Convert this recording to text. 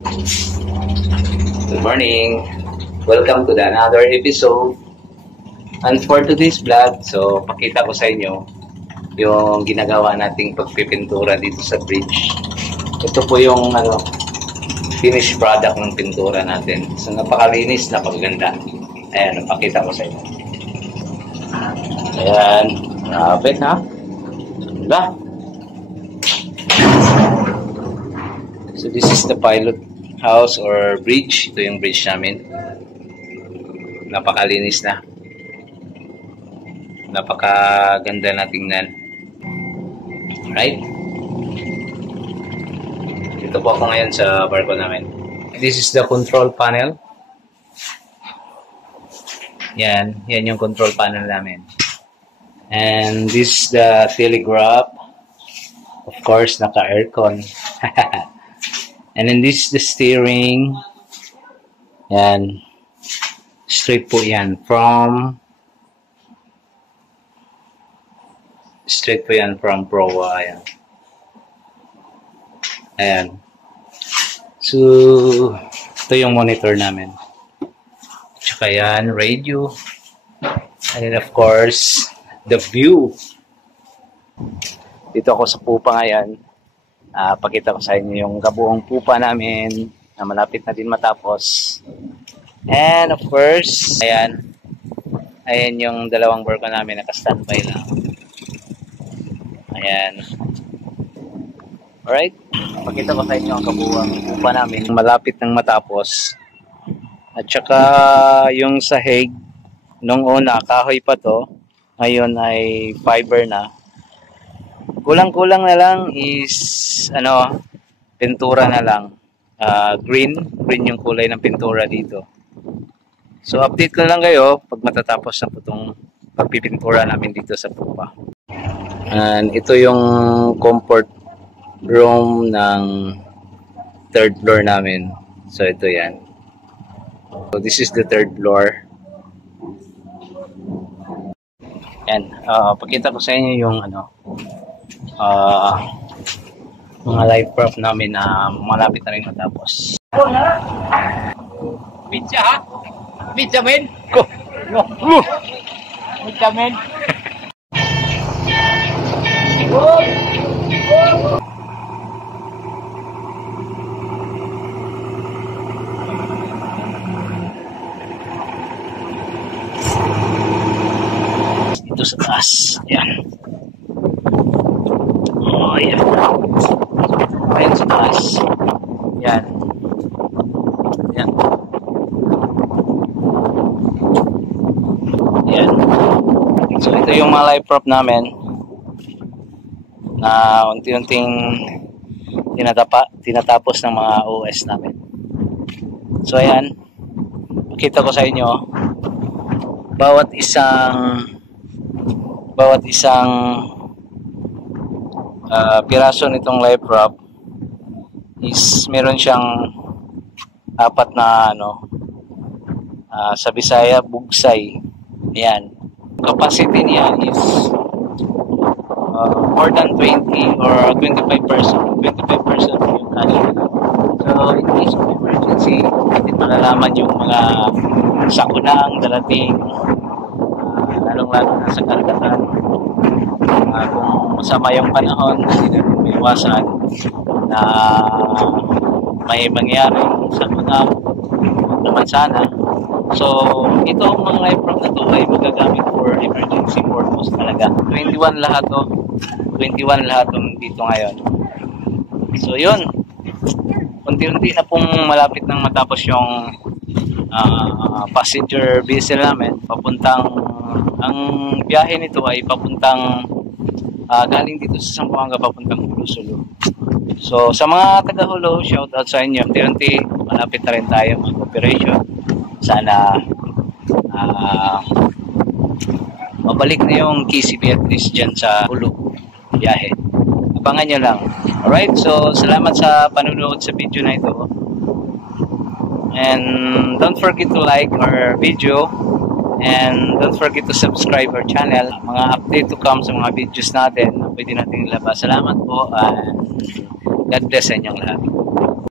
Good morning! Welcome to another episode. And for today's vlog, so pakita ko sa inyo yung ginagawa nating pagpipintura dito sa bridge. Ito po yung finished product ng pintura natin. So napakalinis, napakaganda. Ayan, pakita ko sa inyo. Ayan, grabe ha? Diba? So this is the pilot house or bridge. Ito yung bridge namin. Napakalinis na. Napakaganda na tingnan. Right? Ito po ako ngayon sa barko namin. This is the control panel. Yan yung control panel namin. And this is the telegraph. Of course, naka-aircon. And then this is the steering. Yan. Straight po yan. Straight po yan from Proa. Ayan. Ayan. So, ito yung monitor namin. Tsaka yan, radio. And then of course, the view. Dito ako sa pupa ngayon. Pakita ko sa inyo yung kabuong pupa namin na malapit na din matapos. And of course, ayan yung dalawang barko namin naka-standby lang. Ayan. Alright, pakita ko sa inyo ang kabuong pupa namin malapit nang matapos. At saka yung sahig nung una kahoy pa to, ngayon ay fiber na. Kulang-kulang na lang is pintura na lang. Green yung kulay ng pintura dito. So update ko na lang kayo pag matatapos na po itong pagpipintura namin dito sa pupa. And ito yung comfort room ng third floor namin. So ito yan. So this is the third floor. And pakita ko sa inyo yung mga live prop namin na malapit na rin matapos. Pizza ha? Pizza men? Pizza men? Ito sa taas. Yan. Oh, yan. Ayan sa taas. Yan. Yan. Yan. So, ito yung mga live prop namin na unti-unting tinatapos ng mga OS namin. So, ayan. Makita ko sa inyo bawat isang piraso nitong live prop is meron siyang apat na sa Bisaya bugsay. Ayan. Capacity niya is more than 20 or 25%. 25% yung kanina. So in case of emergency, natin malalaman yung mga sakunang darating, lalong-lalo na sa karagatan. Kung masama yung panahon, hindi natin maiwasan na may mangyari sa mga naman sana. So, ito ang mga live prop na to ay magagamit for emergency purpose talaga. 21 lahat to. 21 lahat dito ngayon. So, yun. Unti-unti na pong malapit nang matapos yung passenger vessel namin. Ang biyahe nito ay papuntang galing dito sa Zamboanga papuntang Hulo-Sulu. So sa mga taga-Hulo, shout out sa inyo. Unti-unti malapit na rin tayo mag-operation. Sana mabalik na yung KC Beatrice dyan sa Hulo biyahe. Abangan nyo lang. Alright, so salamat sa panunood sa video na ito. And don't forget to like our video. And don't forget to subscribe our channel. Mga update to come sa mga videos natin na pwede natin ilabas. Salamat po and God bless sa inyong lahat.